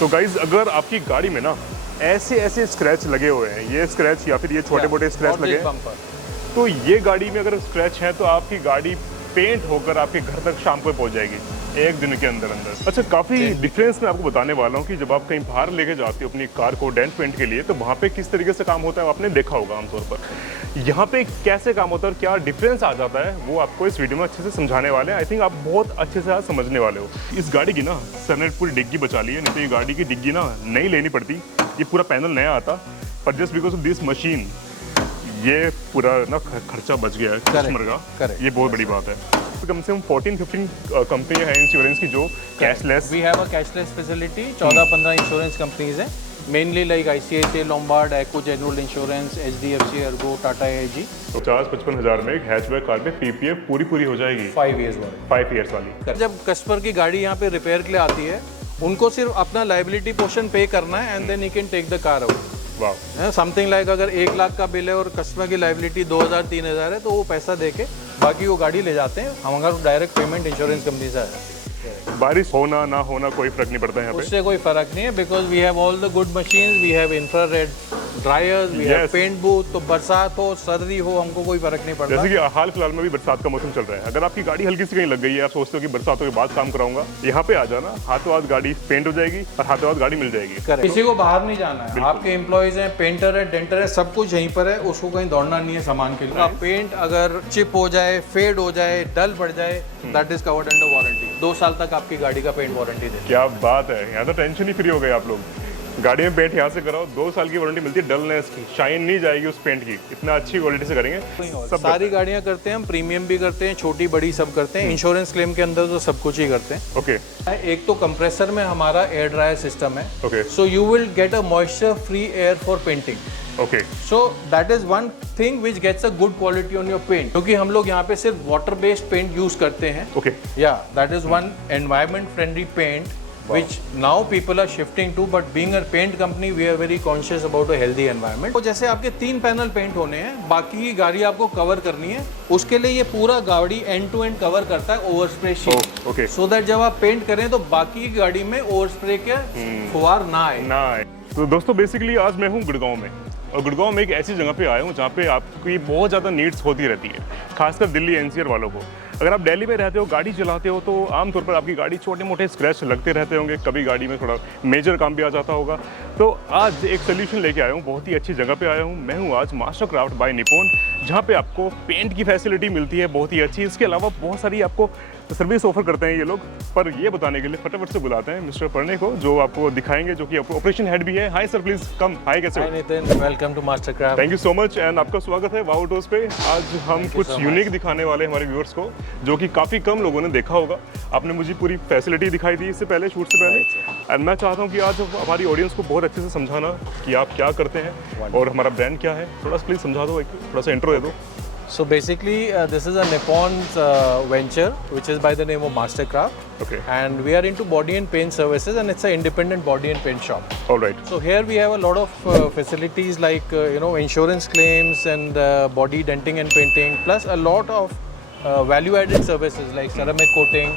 तो गाइज अगर आपकी गाड़ी में ना ऐसे स्क्रैच लगे हुए हैं, ये स्क्रैच या फिर ये छोटे मोटे स्क्रैच लगे हैं, तो ये गाड़ी में अगर स्क्रैच है तो आपकी गाड़ी पेंट होकर आपके घर तक शाम को पहुंच जाएगी एक दिन के अंदर अंदर। अच्छा, काफ़ी डिफरेंस मैं आपको बताने वाला हूँ कि जब आप कहीं बाहर लेके जाते हो अपनी कार को डेंट पेंट के लिए, तो वहाँ पे किस तरीके से काम होता है आपने देखा होगा आमतौर पर। यहाँ पे कैसे काम होता है और क्या डिफरेंस आ जाता है वो आपको इस वीडियो में अच्छे से समझाने वाले हैं। आई थिंक आप बहुत अच्छे से आज समझने वाले हो। इस गाड़ी की ना सर ने पूरी डिग्गी बचा ली है, नहीं तो ये गाड़ी की डिग्गी ना नहीं लेनी पड़ती, ये पूरा पैनल नया आता, पर just because of this machine ये पूरा ना खर्चा बच गया है कस्टमर का। ये बहुत बड़ी बात है। तो कम से कम 14-15 कंपनियां हैं इंश्योरेंस की जो cashless. We have a cashless facility. 14-15 insurance companies हैं, mainly like ICICI, Lombard, Acko, general insurance, HDFC, Ergo, Tata AIG। 50-55 हज़ार में एक हैचबैक कार में PPF पूरी हो जाएगी 5 years वाली। 5 years वाली। जब कस्टमर की गाड़ी यहाँ पे रिपेयर के लिए आती है, उनको सिर्फ अपना लाइबिलिटी पोर्शन पे करना है and then he can take the car out. Something like अगर 1 लाख का बिल है और कस्टमर की लाइबिलिटी 2000-3000 है, तो वो पैसा देके बाकी वो गाड़ी ले जाते हैं। हमारा डायरेक्ट पेमेंट इंश्योरेंस कंपनी से है। बारिश होना ना होना कोई फर्क नहीं पड़ता है यहाँ पे। उससे कोई फर्क नहीं है, because we have all the good machines, we have infrared dryers, we have paint booth. तो बरसात हो सर्दी हो हमको कोई फर्क नहीं पड़ता। जैसे कि हाल फिलहाल में भी बरसात का मौसम चल रहा है, अगर आपकी गाड़ी हल्की सी कहीं लग गई है, आप सोचते हो कि बरसातों के बाद काम कराऊंगा, यहाँ पे आ जाना, हाथों हाथ गाड़ी पेंट हो जाएगी और हाथों हाथ गाड़ी मिल जाएगी। किसी को बाहर नहीं जाना है, आपके एम्प्लॉयज हैं, पेंटर है, डेंटर है, सब कुछ यहीं पर है, उसको कहीं दौड़ना नहीं है सामान के लिए। आप पेंट अगर चिप हो जाए, फेड हो जाए, डल पड़ जाए, that is covered under warranty. 2 साल तक आपकी गाड़ी का पेंट वारंटी देती है। क्या बात है, यहाँ तो टेंशन ही फ्री हो गए आप लोग। गाड़ी में पेंट यहाँ से कराओ, 2 साल की वारंटी मिलती है, डलनेस की, शाइन नहीं जाएगी उस पेंट की, इतना अच्छी क्वालिटी से करेंगे। सब सारी गाड़ियाँ करते हैं हम, प्रीमियम भी करते हैं, छोटी बड़ी सब करते हैं। इंश्योरेंस क्लेम के अंदर तो सब कुछ ही करते हैं। ओके। एक तो कंप्रेसर में हमारा एयर ड्रायर सिस्टम है। Okay. So you will get a moisture free air for painting. Okay. So that is one thing which gets a good quality on your paint, क्योंकि हम लोग यहाँ पे सिर्फ वाटर बेस्ड पेंट यूज करते हैं। Okay. Yeah that is one environment friendly paint which now people are shifting to, but being a paint company we are very conscious about a healthy environment। तो जैसे आपके 3 panel paint होने हैं, बाकी की गाड़ी आपको कवर करनी है, उसके लिए ये पूरा गाड़ी एंड टू एंड कवर करता है over spray sheet. Okay. So that जब आप पेंट करें तो बाकी की गाड़ी में ओवर स्प्रे के फुहार ना आए। तो दोस्तों बेसिकली आज मैं हूँ गुड़गांव में, और गुड़गांव में एक ऐसी जगह पे आया हूँ जहाँ पे आपकी बहुत ज़्यादा नीड्स होती रहती है, खासकर दिल्ली NCR वालों को। अगर आप दिल्ली में रहते हो, गाड़ी चलाते हो, तो आमतौर पर आपकी गाड़ी छोटे मोटे स्क्रैच लगते रहते होंगे, कभी गाड़ी में थोड़ा मेजर काम भी आ जाता होगा। तो आज एक सोल्यूशन लेके आया हूँ, बहुत ही अच्छी जगह पे आया हूँ। मैं हूँ आज मास्टर क्राफ्ट बाय निप्पॉन, जहाँ पे आपको पेंट की फैसिलिटी मिलती है बहुत ही अच्छी। इसके अलावा बहुत सारी आपको सर्विस ऑफर करते हैं ये लोग, पर ये बताने के लिए फटाफट से बुलाते हैं मिस्टर पर्णे को, जो आपको दिखाएंगे, जो कि आपको ऑपरेशन हेड भी है। Hi sir, please come. Hi, कैसे हो? Nitin, welcome to Master Craft. Thank you so much and आपका स्वागत है वाओ टूर्स पे। आज हम कुछ यूनिक दिखाने वाले हैं हमारे व्यूअर्स को, जो कि काफ़ी कम लोगों ने देखा होगा। आपने मुझे पूरी फैसिलिटी दिखाई थी इससे पहले, शूट से पहले, एंड मैं चाहता हूँ कि आज हमारी ऑडियंस को बहुत अच्छे से समझाना कि आप क्या करते हैं और हमारा ब्रांड क्या है। थोड़ा सा प्लीज समझा दो, एक थोड़ा सा इंट्रो दे दो। So basically, this is a Nippon's venture, which is by the name of Mastercraft. Okay. And we are into body and paint services, and it's an independent body and paint shop. All right. So here we have a lot of facilities like insurance claims and body denting and painting, plus a lot of value-added services like ceramic coating,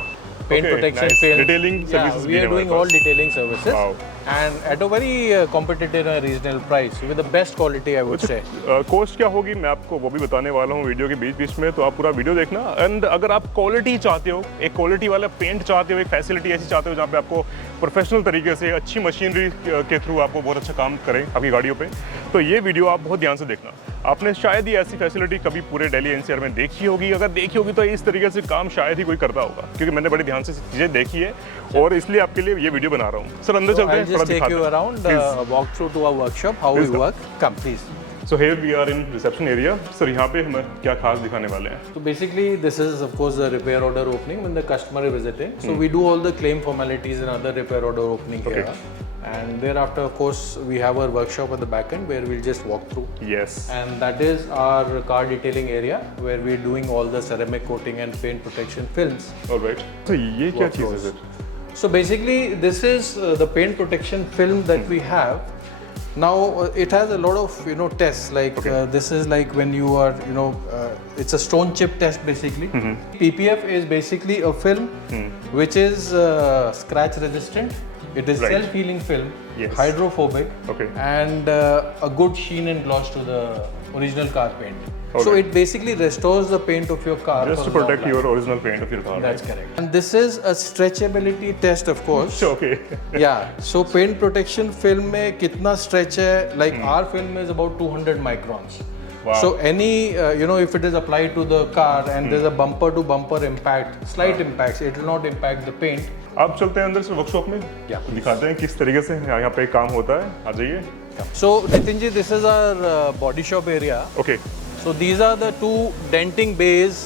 paint protection, nice. film. Detailing services. We are doing all detailing services. Wow. And at a very competitive and reasonable price with the best quality, I would say. Cost क्या होगी मैं आपको वो भी बताने वाला हूँ video के बीच बीच में, तो आप पूरा वीडियो देखना। एंड अगर आप क्वालिटी चाहते हो, एक क्वालिटी वाला पेंट चाहते हो, एक फैसिलिटी ऐसी चाहते हो जहाँ पे आपको प्रोफेशनल तरीके से अच्छी मशीनरी के थ्रू आपको बहुत अच्छा काम करें आपकी गाड़ियों पे, तो ये वीडियो आप बहुत ध्यान से देखना। आपने शायद ही ऐसी फैसिलिटी कभी पूरे दिल्ली NCR में देखी होगी, अगर देखी होगी तो इस तरीके से काम शायद ही कोई करता होगा, क्योंकि मैंने बड़े ध्यान से चीज़ें देखी है और इसलिए आपके लिए ये वीडियो बना रहा हूँ। सर अंदर चलते हैं, थोड़ा take दिखाते you हैं। around, walk through to our workshop, how we work. Come, please. So here we are in reception area. Sir यहाँ पे हम क्या खास दिखाने वाले हैं? So basically, this is of course the repair order opening when the customer is visiting. So we do all the claim formalities and other repair order opening here. And thereafter, of course, we have our workshop at the back end where we'll just walk through. Yes. And that is our car detailing area where we're doing all the ceramic coating and paint protection films. All right. So ये क्या चीज़ है sir? So basically, this is the paint protection film that we have. Now it has a lot of tests like this is like when you are it's a stone chip test basically. PPF is basically a film which is scratch resistant It is Right. self-healing film, Yes. hydrophobic, Okay. and a good sheen and gloss to the original car paint. So Okay. it basically restores the paint of your car. Just to for a long protect life. your original paint of your car. That's correct. And this is a stretchability test, of course. Okay. Yeah. So paint protection film में कितना stretch है? Like our film is about 200 microns. Wow. So any if it is applied to the car and there's a bumper to bumper impact, slight impacts, it will not impact the paint. आप चलते हैं अंदर से workshop में, दिखाते हैं किस तरीके से यहाँ पे काम होता है। आ जाइए। So Nitin ji, this is our body shop area. Okay. So these are the two denting bays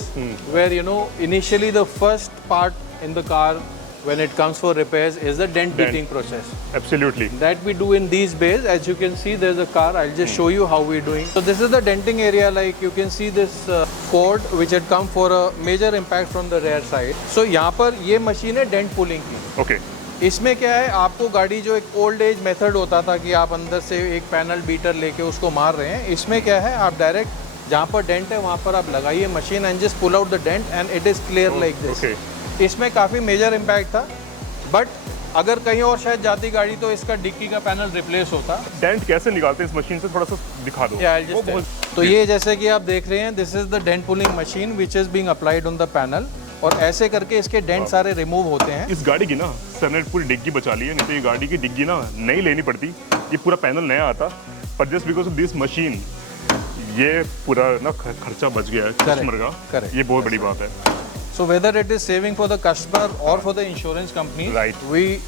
where initially the first part in the car when it comes for repairs is the dent beating process. Absolutely. That we do in these bays. As you can see, there's a car. I'll just show you how we're doing. So this is the denting area. Like you can see this cord which had come for a major impact from the rear side. So यहाँ पर ये machine है dent pulling की. Okay. इसमें क्या है, आपको गाड़ी जो एक ओल्ड एज मेथड होता था कि आप अंदर से एक पैनल बीटर लेके उसको मार रहे हैं, इसमें क्या है, आप डायरेक्ट जहाँ पर डेंट है वहाँ पर आप लगाइए machine and just pull out the dent and it is clear like this. इसमें काफ़ी मेजर इम्पैक्ट था, बट अगर कहीं और शायद जाती गाड़ी तो इसका डिक्की का पैनल रिप्लेस होता. डेंट कैसे निकालते हैं इस मशीन से, थोड़ा सा दिखा दो. तो ये जैसे कि आप देख रहे हैं, this is the dent pulling machine which is being applied on the panel, और ऐसे करके इसके डेंट सारे रिमूव होते हैं. इस गाड़ी की ना सर ने पूरी डिग्गी बचा ली है, नहीं तो ये गाड़ी की डिग्गी ना नहीं लेनी पड़ती, ये पूरा पैनल नया आता, पर just because of this machine ये पूरा ना खर्चा बच गया है कस्टमर का. ये बहुत बड़ी बात है. So whether it is saving for the customer or for the insurance company, Right. we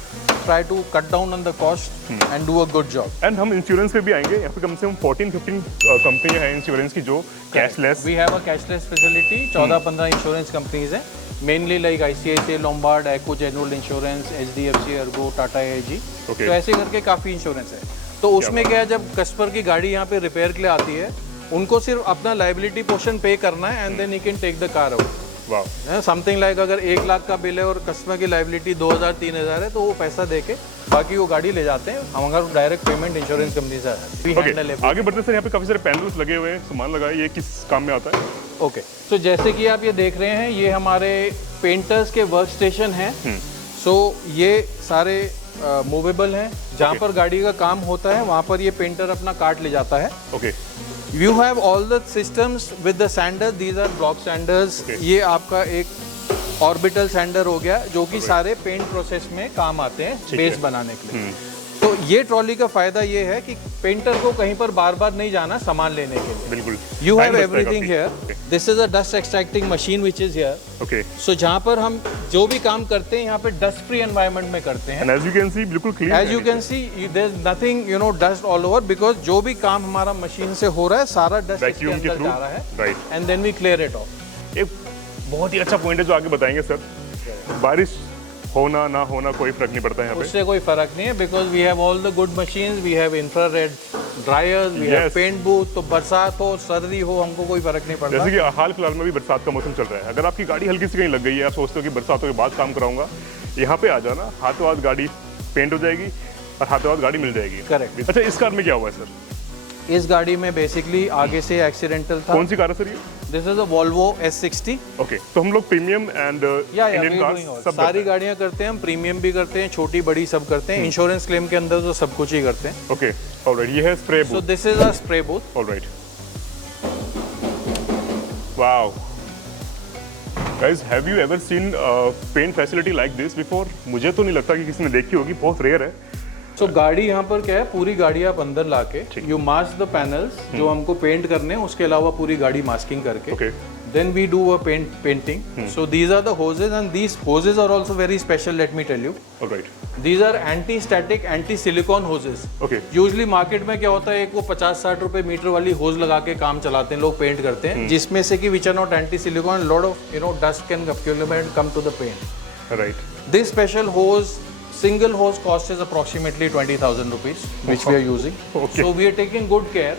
try to cut down on the cost and do a good job. And हम इंश्योरेंस पे भी आएंगे. यहाँ पे कम से कम 14-15 कंपनियाँ हैं इंश्योरेंस की जो cashless. We have a cashless facility. 14-15 insurance companies हैं. Mainly like ICICI, Lombard, Echo General Insurance, HDFC, Ergo, Tata AIG. Okay. तो ऐसे करके काफ़ी इंश्योरेंस है. तो उसमें क्या है, जब कस्टमर की गाड़ी यहाँ पे रिपेयर के लिए आती है, उनको सिर्फ अपना लाइबिलिटी पोर्शन पे करना है and then he can take the car out. Something like अगर 1 लाख का बिल है और कस्टमर की लाइबिलिटी 2000-3000 है, तो वो पैसा देके बाकी वो गाड़ी ले जाते हैं. हम अगर डायरेक्ट पेमेंट इंश्योरेंस कंपनी से आगे बढ़ते सर, यहाँ पे काफी सारे पैनल्स लगे हुए हैं, सामान लगा है, ये किस काम में आता है? ओके, तो जैसे कि आप ये देख रहे हैं, ये हमारे पेंटर्स के वर्क स्टेशन हैं. सो ये सारे मूवेबल हैं. जहाँ पर गाड़ी का काम होता है वहाँ पर ये पेंटर अपना कार्ट ले जाता है. Okay. You have all the systems with the sander. These are block sanders. ये आपका एक ऑर्बिटल सैंडर हो गया, जो कि सारे पेंट प्रोसेस में काम आते हैं बेस बनाने के लिए. तो ये ट्रॉली का फायदा ये है कि पेंटर को कहीं पर बार बार नहीं जाना सामान लेने के लिए. बिल्कुल. You have everything here. This is a dust extracting machine which is here. Okay. So जहाँ पर हम जो भी काम करते हैं यहाँ पे डस्ट फ्री एनवायरनमेंट में करते हैं. And as you can see, बिल्कुल clean है. As you can see, there's nothing dust all over, because जो भी काम हमारा मशीन से हो रहा है सारा डस्ट इसके अंदर जा रहा है. Right. And then we clear it off. एक बहुत ही अच्छा पॉइंट है जो आगे बताएंगे सर. बारिश होना ना होना कोई फर्क नहीं पड़ता है यहाँ पे. उससे कोई फर्क नहीं है, because we have all the good machines. We have infrared dryers, we have paint booth. तो बरसात हो सर्दी हो हमको कोई फर्क नहीं पड़ता. जैसे कि हाल फिलहाल में भी बरसात का मौसम चल रहा है, अगर आपकी गाड़ी हल्की सी कहीं लग गई है, आप सोचते हो कि बरसातों के बाद काम कराऊंगा, यहाँ पे आ जाना, हाथों हाथ गाड़ी पेंट हो जाएगी और हाथों हाथ गाड़ी मिल जाएगी. करेक्ट. अच्छा, इस कार में क्या हुआ है सर? इस गाड़ी में बेसिकली आगे से एक्सीडेंटल था. कौन सी कार है सर ये? This is a Volvo S60. Okay, तो हम लोग प्रीमियम एंड इंडियन कार्स सब सारी गाड़ियां करते हैं हम. प्रीमियम भी करते हैं, छोटी बड़ी सब करते हैं. इंश्योरेंस क्लेम के अंदर तो सब कुछ ही करते हैं. Okay, alright. ये है spray booth. So this is a spray booth. Alright. Wow guys, have you ever seen paint facility like this before? मुझे तो नहीं लगता कि किसी ने देखी होगी, बहुत रेयर है. तो गाड़ी यहाँ पर क्या है, पूरी गाड़ी आप अंदर लाके यू मास्क द पैनल्स जो हमको पेंट करने हैं, उसके अलावा पूरी गाड़ी मास्किंग करके then we do a painting. So these are the hoses and these hoses are also very special. Let me tell you. Alright. These are anti static anti silicone hoses. Okay. Usually market में क्या होता है, एक वो 50-60 रुपए metre वाली होज लगा के काम चलाते हैं लोग, पेंट करते हैं, जिसमें से कि which are not anti silicone, lot of dust can accumulate come to the paint. Right. This special hose, single hose cost is approximately 20,000 rupees, which we are using. Okay. So we are taking good care.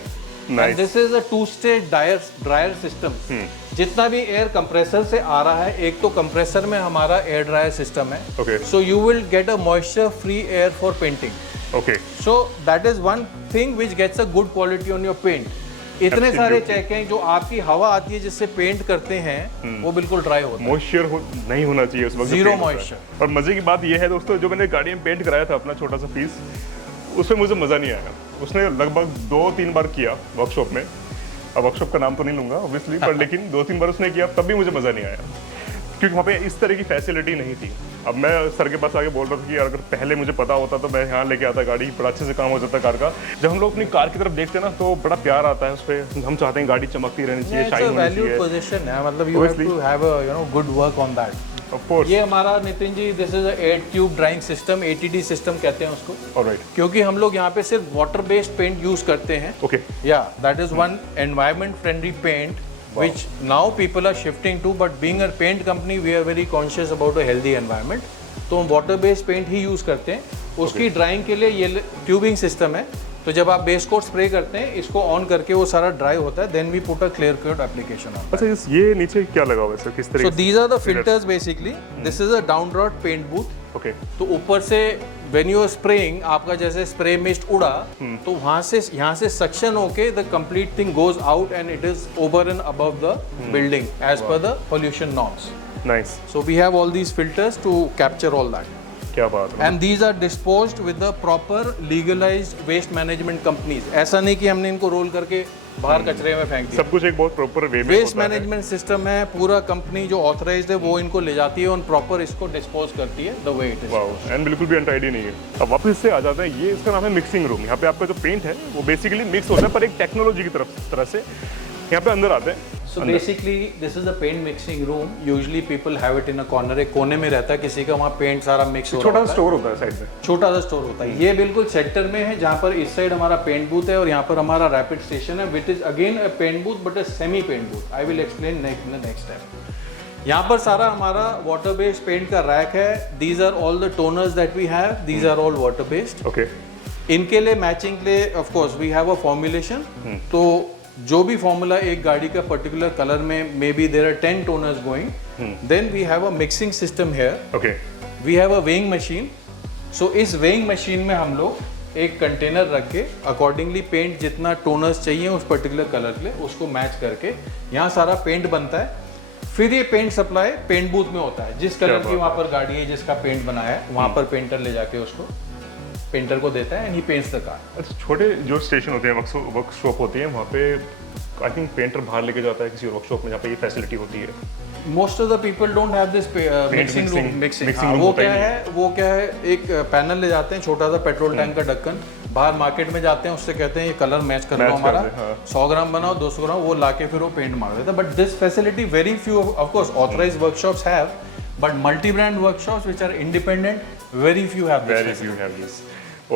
Nice. And this is a two-stage dryer system. जितना भी air compressor से आ रहा है, एक तो compressor में हमारा air dryer system है. Okay. So you will get a moisture free air for painting. Okay. So that is one thing which gets a good quality on your paint. इतने सारे चेक हैं जो आपकी हवा आती है जिससे पेंट करते हैं वो बिल्कुल ड्राई होता है। मॉइस्चर नहीं होना चाहिए उस वक्त, जीरो मॉइस्चर। और मजे की बात ये है दोस्तों, जो मैंने गाड़ी में पेंट कराया था अपना छोटा सा पीस, उसमें मुझे मजा नहीं आया। उसने लगभग 2-3 बार किया वर्कशॉप में, अब वर्कशॉप का नाम तो नहीं लूंगा ऑब्वियसली, पर लेकिन 2-3 बार उसने किया, तब भी मुझे मजा नहीं आया क्योंकि वहाँ पे इस तरह की फैसिलिटी नहीं थी। अब मैं सर के पास आके बोल रहा था कि अगर पहले मुझे पता होता तो मैं यहाँ लेके आता गाड़ी, बड़ा अच्छे से काम हो जाता कार का। जब हम लोग अपनी कार की तरफ देखते हैं ना तो बड़ा प्यार आता है उस पर, हम चाहते हैं गाड़ी चमकती रहनी चाहिए, शाइन होनी चाहिए। पोजीशन है, मतलब you have to have a good work on that. Of course. ये हमारा Nitin ji, this is a 8 tube drawing system, ATD system कहते हैं उसको। ऑलराइट। क्योंकि हम लोग यहाँ पे सिर्फ वाटर बेस्ड पेंट यूज करते हैं। Okay. Yeah that is one environment friendly paint which now people are shifting to, but being a paint company we are very conscious about a healthy environment, तो हम water based paint ही use करते हैं। उसकी drawing के लिए ये tubing system है, तो जब आप बेस कोट स्प्रे करते हैं इसको ऑन करके वो सारा ड्राई होता है, then we put a clear coat application on. अच्छा, ये नीचे क्या लगा हुआ है सर, किस तरीके से? So these are the filters basically, this is a down draught paint booth. Okay. तो ऊपर से व्हेन यू आर स्प्रेइंग, आपका जैसे स्प्रे मिस्ट उड़ा तो वहां से यहाँ से सक्शन होके the complete thing goes out and it is over and above the building as per the pollution norms. Nice. So we have all these filters to capture all that. क्या बात है। And these are disposed with the proper legalised waste management companies. ऐसा नहीं कि हमने इनको role करके बाहर कचरे में फेंक दिया। सब कुछ एक बहुत प्रॉपर वे में वेस्ट मैनेजमेंट सिस्टम है, पूरा कंपनी जो ऑथराइज्ड है वो इनको ले जाती है और प्रॉपर इसको डिस्पोज करती है the way it is. Wow, and बिल्कुल भी अनटाइडी नहीं है। अब वापस से आ जाता है, ये इसका नाम है मिक्सिंग रूम। यहाँ पे आपका जो पेंट है वो बेसिकली मिक्स होता है, पर एक टेक्नोलॉजी की तरह से यहाँ पे अंदर आते हैं। So basically this is the paint mixing room. Usually people have it in a corner, एक कोने में रहता है किसी का, वहाँ पेंट सारा मिक्स हो रहा छोटा होता है। स्टोर होता है साइड में, छोटा सा स्टोर होता है। ये बिल्कुल सेंटर में है, जहाँ पर इस साइड हमारा पेंट बूथ है और यहाँ पर हमारा रैपिड स्टेशन है, which is again a paint booth but a semi paint booth. I will explain next step. यहाँ पर सारा हमारा वाटर बेस्ड पेंट का रैक है। These are all the toners that we have, these are all water based. Okay. इनके लिए matching के लिए of course we have a formulation. तो जो भी फॉर्मूला एक गाड़ी का पर्टिकुलर कलर में, maybe there are 10 toners going, then we have a mixing system here. Okay. We have a weighing machine. So इस वेइंग मशीन में हम लोग एक कंटेनर रख के अकॉर्डिंगली पेंट जितना टोनर्स चाहिए उस पर्टिकुलर कलर के लिए उसको मैच करके यहाँ सारा पेंट बनता है। फिर ये पेंट सप्लाई पेंट बूथ में होता है। जिस कलर की वहाँ पर गाड़ी है, जिसका पेंट बनाया है, वहाँ पर पेंटर ले जाके उसको पेंटर को देता है and he paints the car. अच्छा, छोटे जो स्टेशन होते हैं, वर्कशॉप होती है, वहाँ पे आई थिंक पेंटर बाहर लेके जाता है किसी वर्कशॉप में जहाँ पे ये फैसिलिटी होती है। Most of the people don't have this mixing room. Mixing वो क्या है, एक पैनल ले जाते हैं, छोटा सा पेट्रोल टैंक का ढक्कन, बाहर मार्केट में जाते हैं, उससे कहते हैं ये कलर मैच कर लो हमारा, 100 ग्राम बनाओ, 200 ग्राम, वो लाके फिर वो पेंट मार देता है। But this facility very few of course authorised workshops have, but multi brand workshops which are independent, very few have this.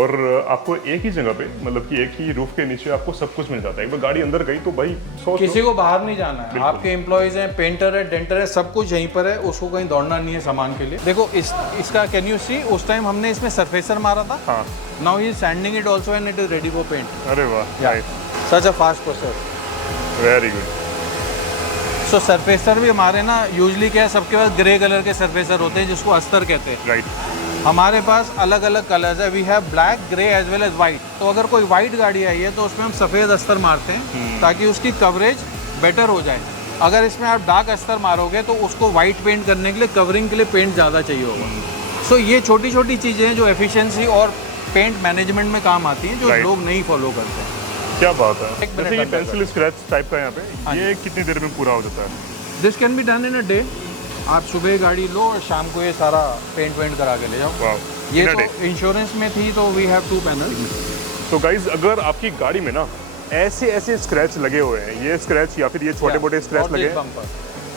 और आपको एक ही जगह पे, मतलब कि एक ही रूफ के नीचे आपको सब कुछ मिल जाता है। एक बार गाड़ी अंदर गई तो भाई किसी को बाहर नहीं जाना है। आपके एम्प्लॉयज हैं, पेंटर है, डेंटर है, सब कुछ यहीं पर है, उसको कहीं दौड़ना नहीं है सामान के लिए। देखो इसका कैन यू सी, उस टाइम हमने इसमें सरफेसर मारा था। हाँ। Now he is sanding it also and it is ready for paint. अरे वाह, nice. Such a fast process, very good. So surfacer भी हमारे ना यूजुअली क्या है, सबके पास ग्रे कलर के सरफेसर होते हैं जिसको अस्तर कहते हैं। राइट। हमारे पास अलग अलग कलर्स है। We have black, grey as well as white. तो अगर कोई वाइट गाड़ी आई है तो उसमें हम सफ़ेद अस्तर मारते हैं ताकि उसकी कवरेज बेटर हो जाए। अगर इसमें आप डार्क अस्तर मारोगे तो उसको वाइट पेंट करने के लिए, कवरिंग के लिए पेंट ज़्यादा चाहिए होगा। सो ये छोटी छोटी चीज़ें हैं जो एफिशिएंसी और पेंट मैनेजमेंट में काम आती हैं, जो लोग नहीं फॉलो करते हैं। क्या बात है। जैसे ये पेंसिल स्क्रैच टाइप का यहाँ पे, ये कितनी देर में पूरा हो जाता है? This can be done in a day. आप सुबह गाड़ी लो और शाम को ये सारा पेंट वेंट करा के ले जाओ। ये तो इंश्योरेंस में थी, तो वी हैव 2 पैनल्स। तो गाइज, अगर आपकी गाड़ी में ना ऐसे स्क्रैच लगे हुए हैं, ये स्क्रैच या फिर ये छोटे मोटे स्क्रैच लगे हैं,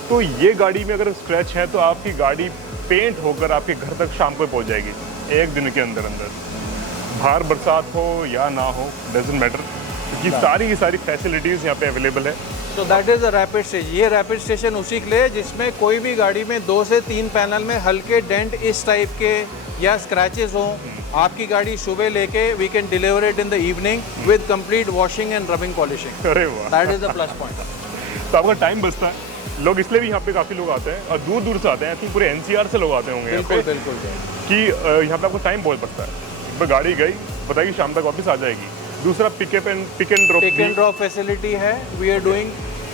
तो ये गाड़ी में अगर स्क्रैच है तो आपकी गाड़ी पेंट होकर आपके घर तक शाम को पहुंच जाएगी, 1 दिन के अंदर अंदर। बाहर बरसात हो या ना हो, डजंट मैटर, क्योंकि सारी की सारी फैसिलिटीज़ यहाँ पे अवेलेबल है। तो that is a rapid station. ये रैपिड स्टेशन उसी के लिए जिसमें कोई भी गाड़ी में 2 से 3 पैनल में हल्के डेंट इस टाइप के या स्क्रैचेस हों, आपकी गाड़ी सुबह लेके we can deliver it in the evening with complete washing and rubbing polishing. अरे वाह, that is the plus point. तो आपका टाइम बचता है। लोग इसलिए भी यहाँ पे काफ़ी लोग आते हैं और दूर दूर से आते हैं। आई थिंक पूरे NCR से लोग आते होंगे यहाँ पे, बिल्कुल कि यहाँ पे आपको टाइम बहुत बचता है। एक बार गाड़ी गई, बताइए शाम तक वापस आ जाएगी। दूसरा पिक एंड ड्रॉप फैसिलिटी है। We are doing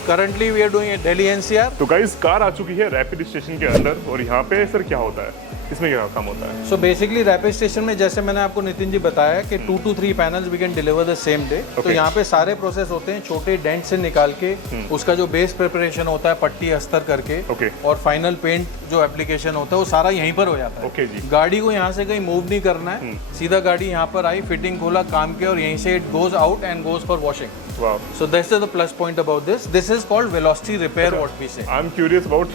currently Delhi NCR. तो गाइस कार आ चुकी है रैपिड स्टेशन के अंदर, और यहाँ पे सर क्या होता है, इसमें क्या काम होता है? सो बेसिकली रैपिड स्टेशन में जैसे मैंने आपको नितिन जी बताया कि 2 to 3 panels we can deliver the same day. तो यहाँ पे सारे प्रोसेस होते हैं, छोटे डेंट से निकाल के उसका जो बेस प्रिपरेशन होता है पट्टी अस्तर करके, और फाइनल पेंट जो एप्लीकेशन होता है वो सारा यहीं पर हो जाता है। जी। गाड़ी को यहाँ से कहीं मूव नहीं करना है, सीधा गाड़ी यहाँ पर आई, फिटिंग खोला, काम किया, और यहीं से it goes out and goes for washing. Wow. So that's the plus point about this. This is called velocity repair, what we say. I'm curious about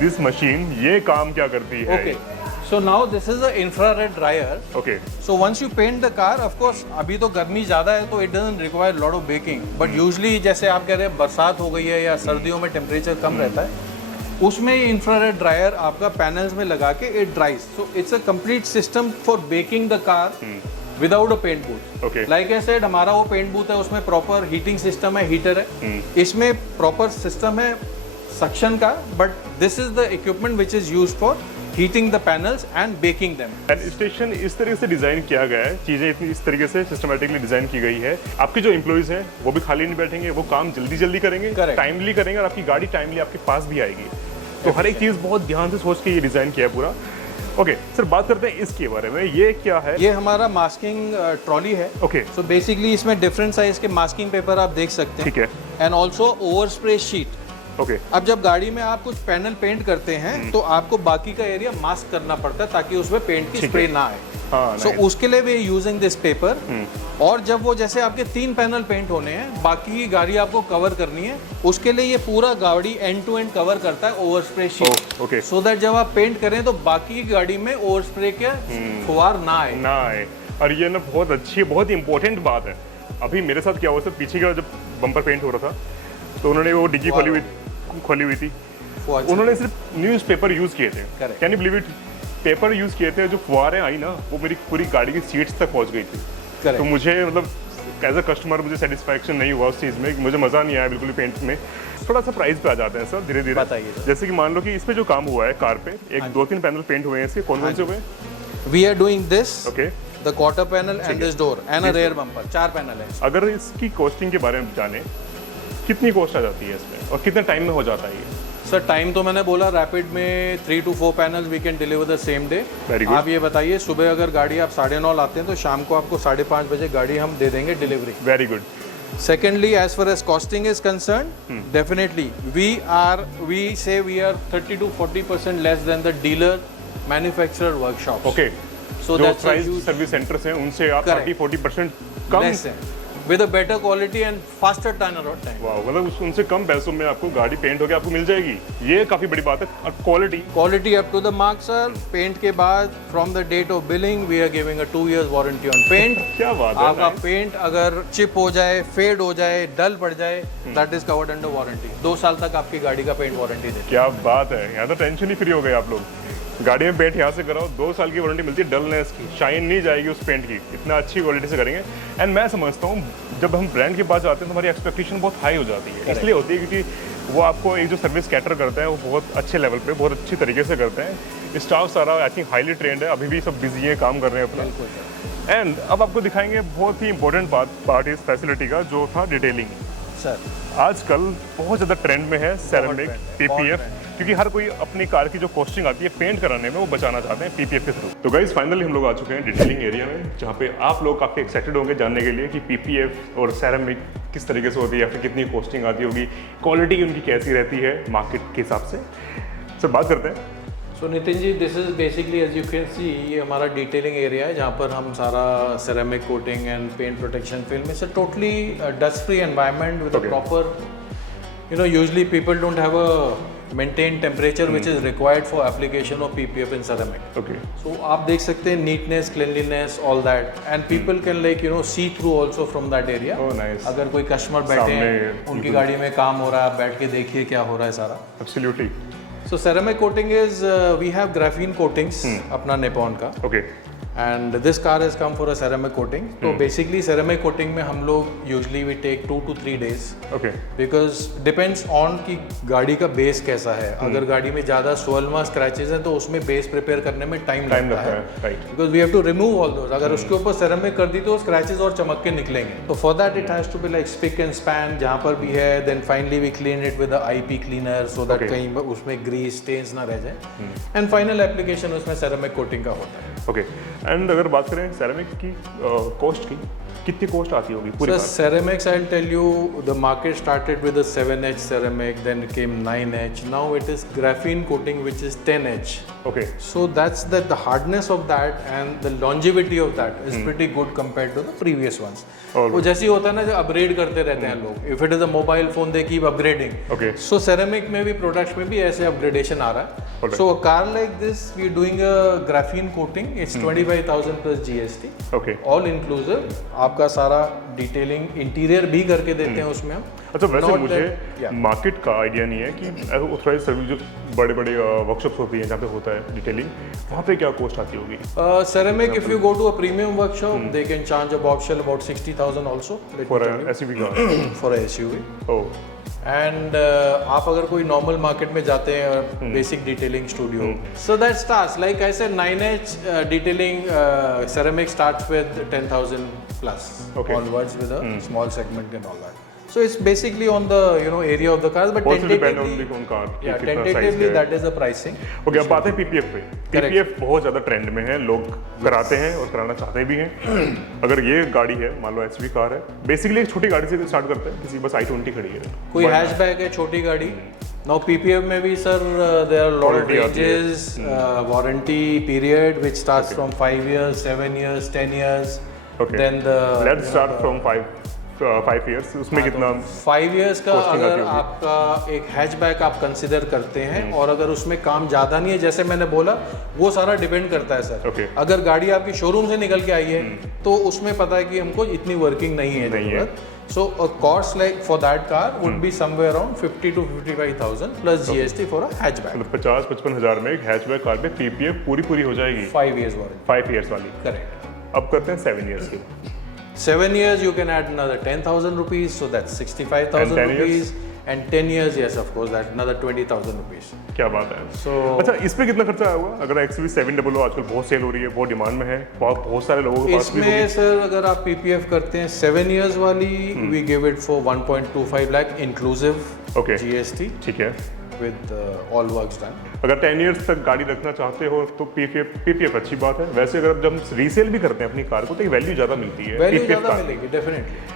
this machine. ये काम क्या करती है? Okay. So now this is an infrared dryer. Okay. So once you paint the car, of course, अभी तो गर्मी ज़्यादा है तो it doesn't require lot of baking. But usually जैसे आप कह रहे हैं बरसात हो गई है या सर्दियों में टेम्परेचर कम रहता है, उसमें इंफ्रारेड ड्रायर आपका पैनल्स में लगा के it dries. So it's a complete system for baking the car without a paint booth. Like I said, हमारा वो पेंट बूथ है, उसमें प्रॉपर हीटिंग सिस्टम है, हीटर है, इसमें प्रॉपर सिस्टम है सक्शन का, but this is the equipment which is used for heating the panels and baking them. And station इस तरीके से डिजाइन किया गया है, चीजें इतनी इस तरीके से सिस्टमैटिकली डिजाइन की गई है, आपके जो एम्प्लॉइज हैं वो भी खाली नहीं बैठेंगे, वो काम जल्दी करेंगे, टाइमली करेंगे, और आपकी गाड़ी टाइमली आपके पास भी आएगी। तो हर एक चीज बहुत ध्यान से सोच के ये डिजाइन किया है पूरा। ओके सर, बात करते हैं इसके बारे में, ये क्या है? ये हमारा मास्किंग ट्रॉली है। ओके। सो बेसिकली इसमें डिफरेंट साइज के मास्किंग पेपर आप देख सकते हैं। ठीक है। And also over spray sheet. Okay. अब जब गाड़ी में आप कुछ पैनल पेंट करते हैं तो आपको बाकी का एरिया मास्क करना पड़ता है ताकि उसमें पेंट की स्प्रे ना आए। सो उसके लिए वी यूजिंग दिस पेपर। और जब वो जैसे आपके 3 पैनल पेंट होने हैं, बाकी की गाड़ी आपको कवर करनी है, उसके लिए ये पूरा गाड़ी एंड टू एंड कवर करता है over spray sheet. Okay. So that जब आप पेंट करें तो बाकी की गाड़ी में ओवर स्प्रे के फुहार ना आए। और ये ना बहुत अच्छी, बहुत इंपॉर्टेंट बात है। अभी मेरे साथ क्या हुआ था, पीछे का जब बम्पर पेंट हो रहा था तो उन्होंने वो डिग्गी खोली हुई थी, उन्होंने सिर्फ न्यूज़पेपर यूज किए थे। Can you believe it? Paper use किए थे, जो फुहारें आई ना वो मेरी पूरी गाड़ी की सीट्स तक पहुंच गई थी। तो मुझे मतलब एज अ कस्टमर मुझे सेटिस्फैक्शन नहीं हुआ उस चीज़ में, मुझे मज़ा नहीं आया बिल्कुल पेंट में। थोड़ा सा प्राइस पे आ जाते हैं सर धीरे धीरे। बताइए। जैसे कि मान लो कि इसमें जो काम हुआ है कार पे, 1-2-3 पैनल पेंट हुए हैं, इसके कौन से हुए? We are doing this, okay, the quarter panel and this door and a rear bumper, 4 panel है। अगर इसकी कॉस्टिंग के बारे में जाने, कितनी कॉस्ट आ जाती है इसमें और कितने टाइम में हो जाता है ये? सर टाइम तो मैंने बोला रैपिड में 3 to 4 panels we can deliver the same day. आप ये बताइए, सुबह अगर गाड़ी आप 9:30 लाते हैं तो शाम को आपको 5:30 बजे गाड़ी हम दे देंगे delivery. Very good. Secondly, as far as costing is concerned, definitely we say we are 30 to 40% less than the dealer manufacturer workshops. Okay. So जो that's प्राइस सर्विस सेंटर्स हैं उनसे आप 30-40% कम less है, with a better quality and faster turnaround time. वाह, मतलब उनसे कम पैसों में आपको गाड़ी पेंट होकर आपको मिल जाएगी, ये काफी बड़ी बात है। और quality up to the mark sir. पेंट के बाद from the date of billing we are giving a 2 years warranty on paint. क्या बात है। आपका पेंट अगर चिप हो जाए, फेड हो जाए, डल पड़ जाए, that is covered under warranty। 2 साल तक आपकी गाड़ी का पेंट वारंटी देते हैं। क्या बात है, यहाँ तो टेंशन ही फ्री हो गए आप लोग। गाड़ी में पेंट यहाँ से कराओ, 2 साल की वारंटी मिलती है, डलनेस की, शाइन नहीं जाएगी उस पेंट की, इतना अच्छी क्वालिटी से करेंगे। एंड मैं समझता हूँ जब हम ब्रांड के पास जाते हैं तो हमारी एक्सपेक्टेशन बहुत हाई हो जाती है। इसलिए होती है क्योंकि वो आपको एक जो सर्विस कैटर करते हैं वो बहुत अच्छे लेवल पे, बहुत अच्छी तरीके से करते हैं। स्टाफ सारा आई थिंक हाईली ट्रेंड है, अभी भी सब बिजी है, काम कर रहे हैं अपना। एंड अब आपको दिखाएंगे बहुत ही इंपॉर्टेंट पार्ट इस फैसिलिटी का, जो था डिटेलिंग। सर आजकल बहुत ज़्यादा ट्रेंड में है सेरेमिक, पीपीएफ, क्योंकि हर कोई अपनी कार की जो कॉस्टिंग आती है पेंट कराने में वो बचाना चाहते हैं पीपीएफ के थ्रू। तो गाइस फाइनली हम लोग आ चुके हैं डिटेलिंग एरिया में, जहाँ पे आप लोग काफ़ी एक्साइटेड होंगे जानने के लिए कि पीपीएफ और सेरेमिक किस तरीके से होती है या फिर कितनी कॉस्टिंग आती होगी, क्वालिटी उनकी कैसी रहती है मार्केट के हिसाब से। सर बात करते हैं। So Nitin ji, this is basically as you can see, ये हमारा डिटेलिंग एरिया है जहाँ पर हम सारा ceramic coating and paint protection film, it's a totally dust free environment with a proper, you know, usually people don't have a maintained temperature which is required for application of PPF in ceramic. Okay. So आप देख सकते हैं neatness, cleanliness, all that, and people can like you know see through also from that area. Oh nice. अगर कोई customer बैठे हैं, उनकी गाड़ी में काम हो रहा है, आप बैठ के देखिए क्या हो रहा है सारा। Absolutely. So ceramic coating is we have graphene coatings अपना Nippon का। Okay. And this car has come for a ceramic coating. तो बेसिकली सेरेमिक कोटिंग में हम लोग usually we take 2 to 3 days. Okay. Because depends on कि गाड़ी का base कैसा है. अगर गाड़ी में ज़्यादा स्वल्मा स्क्रैचेस हैं तो उसमें बेस प्रिपेयर करने में टाइम लगता है. Right. Because we have to remove all those. अगर उसके ऊपर सेरेमिक कर दी तो स्क्रैचेस और चमक के निकलेंगे. तो for that it has to be like spick and span जहाँ पर भी है. Then finally we clean it with IP cleaner so that कहीं उसमें ग्रीस स्टेन्स ना रह जाए. एंड फाइनल एप्लीकेशन उसमें सेरेमिक कोटिंग का होता है. ओके. एंड अगर बात करें सेरेमिक की कॉस्ट की, कितनी कॉस्ट आती होगी पूरी? So ceramics, I'll tell you, the market started with a 7H ceramic, then it came 9H. Now it is graphene coating, which is 10H. Okay. So that's the hardness of that and the longevity of that is pretty good compared to the previous ones. वो जैसे ही होता है ना, जो upgrade करते रहते हैं लोग. If it is a mobile phone, they keep upgrading. Okay. So ceramic में भी products में भी ऐसे upgradation आ रहा है. Okay. So a car like this, we're doing a graphene coating. It's 25,000 plus GST. Okay. All inclusive. आपका सारा detailing interior भी करके देते हैं उसमें हम. अच्छा, वैसे Not मुझे that- मार्केट का आइडिया नहीं है कि ऑथराइज सर्विस जो बड़े बड़े वर्कशॉप्स होती हैं जहाँ पे होता है डिटेलिंग, वहाँ पे क्या कॉस्ट आती होगी? Ceramic, if you go to a premium workshop, they can charge a bombshell about 60,000 also. For SUV car? For a SUV. Oh. And आप अगर कोई नॉर्मल मार्केट में जाते हैं basic detailing studio, so that starts like I said 9H detailing ceramic starts with 10,000 plus onwards with a small segment and all that. So it's basically on the area of the cars, but Also depend on tentatively, the car. yeah, tentatively that is the pricing. Okay. अब बात है PPF पे. PPF बहुत ज़्यादा trend में है, लोग कराते हैं और कराना चाहते भी हैं. अगर ये गाड़ी है, मान लो SUV कार है, बेसिकली एक छोटी गाड़ी से स्टार्ट करते हैं. किसी बस i20 खड़ी है, कोई हैचबैक है, छोटी गाड़ी. Now PPF में भी sir there are a lot of Warranty आती है. ranges, warranty period which starts from 5 years, 7 years, 10 years. Okay. Then the let's start from 5 years. उसमें कितना? 5 years का costing आती अगर होगी? आपका एक हैचबैक आप कंसिडर करते हैं और अगर उसमें काम ज़्यादा नहीं है, जैसे मैंने बोला, वो सारा डिपेंड करता है सर. Okay. अगर गाड़ी आपकी शोरूम से निकल के आई है तो उसमें पता है कि हमको इतनी वर्किंग नहीं है जरूरत. So a cost like for that car would be somewhere around 50 to 55,000 plus GST for a hatchback. मतलब 50-55 हज़ार में एक हैचबैक कार पे PPF पूरी हो जाएगी. 5 years warranty. 5 years वाली. Correct. अब करते हैं 7 years की. 7 years you can add another 10,000 rupees, so that's 65,000 And 10 years? rupees. And 10 years, yes, of course, that's another 20,000 rupees. क्या बात है. So अच्छा, इस पे कितना खर्चा आया होगा? अगर XUV 700 आजकल बहुत सेल हो रही है, बहुत डिमांड में है, बहुत सारे लोगों के पास भी इसमें होगी. सर अगर आप PPF करते हैं 7 years वाली, we give it for 1.25 lakh inclusive Okay. GST ठीक है. with all works done. अगर 10 years तक गाड़ी रखना चाहते हो तो PPF अच्छी बात है. वैसे अगर जब हम रीसेल भी करते हैं अपनी कार को तो एक वैल्यू ज़्यादा मिलती है. वैल्यू PPF ज़्यादा कार. मिलेगी डेफिनेटली.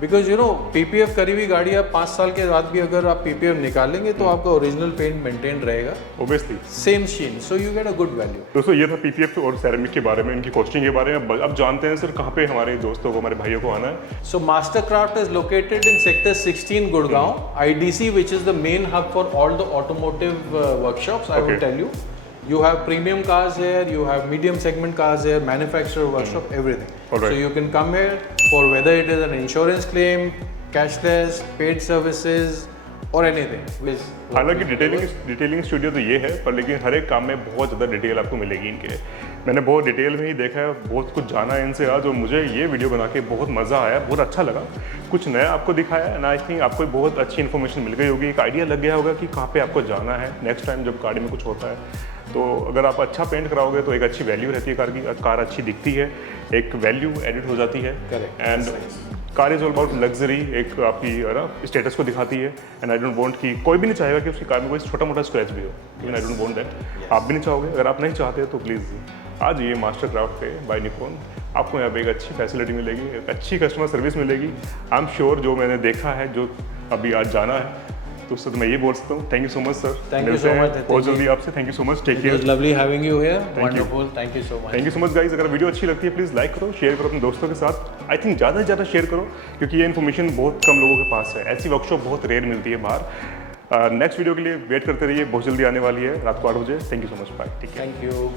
बिकॉज PPF करी हुई गाड़ी आप 5 साल के बाद भी अगर आप PPF निकालेंगे तो आपका ओरिजिनल पेंट मेंटेन रहेगा, Obviously. Same sheen, so you get a good value. दोस्तों, ये था PPF और सेरेमिक के बारे में, इनकी कॉस्टिंग के बारे में. अब जानते हैं सर कहाँ पे हमारे दोस्तों को, हमारे भाइयों को आना है. So Mastercraft is located in Sector 16, Gurgaon, IDC, which is the main hub for all the automotive workshops. I will Okay. tell you. You have premium cars here, you have medium segment cars here, manufacturer workshop, everything. Alright. So you can come here for whether it is an insurance claim, cashless, paid services, or anything. हालांकि detailing studio तो ये है, पर लेकिन हर एक काम में बहुत ज़्यादा डिटेल आपको मिलेगी इनके. मैंने बहुत डिटेल में ही देखा है, बहुत कुछ जाना है इनसे आज, और मुझे ये वीडियो बना के बहुत मज़ा आया, बहुत अच्छा लगा. कुछ नया आपको दिखाया एंड आई थिंक आपको बहुत अच्छी इन्फॉर्मेशन मिल गई होगी. एक आइडिया लग गया होगा कि कहाँ पे आपको जाना है नेक्स्ट टाइम जब गाड़ी में कुछ होता है. तो अगर आप अच्छा पेंट कराओगे तो एक अच्छी वैल्यू रहती है कार की. कार अच्छी दिखती है, एक वैल्यू एडिट हो जाती है. And car is all about luxury, एक आपकी स्टेटस को दिखाती है. एंड आई डोंट वांट कि कोई भी नहीं चाहेगा कि उसकी कार में कोई छोटा मोटा स्क्रैच भी हो. Even I don't want that. आप भी नहीं चाहोगे. अगर आप नहीं चाहते तो प्लीज़ आज ये मास्टरक्राफ्ट पे बाय निप्पॉन, आपको यहाँ पे एक अच्छी फैसिलिटी मिलेगी, एक अच्छी कस्टमर सर्विस मिलेगी. आई एम श्योर जो मैंने देखा है, जो अभी आज जाना है, तो उससे तो मैं ये बोल सकता हूँ. Thank you so much sir. Thank you so much. बहुत जल्दी आपसे. Thank you so much. Take It was care. lovely having you here. you. Wonderful. Thank you so much. Thank you so much guys. अगर video अच्छी लगती है please like करो, share करो अपने दोस्तों के साथ. आई थिंक ज़्यादा से ज़्यादा शेयर करो, क्योंकि ये इन्फॉर्मेशन बहुत कम लोगों के पास है. ऐसी वर्कशॉप बहुत रेयर मिलती है बाहर. नेक्स्ट वीडियो के लिए वेट करते रहिए, बहुत जल्दी आने वाली है रात को 8 बजे. Thank you so much. Bye. ठीक है. Thank you.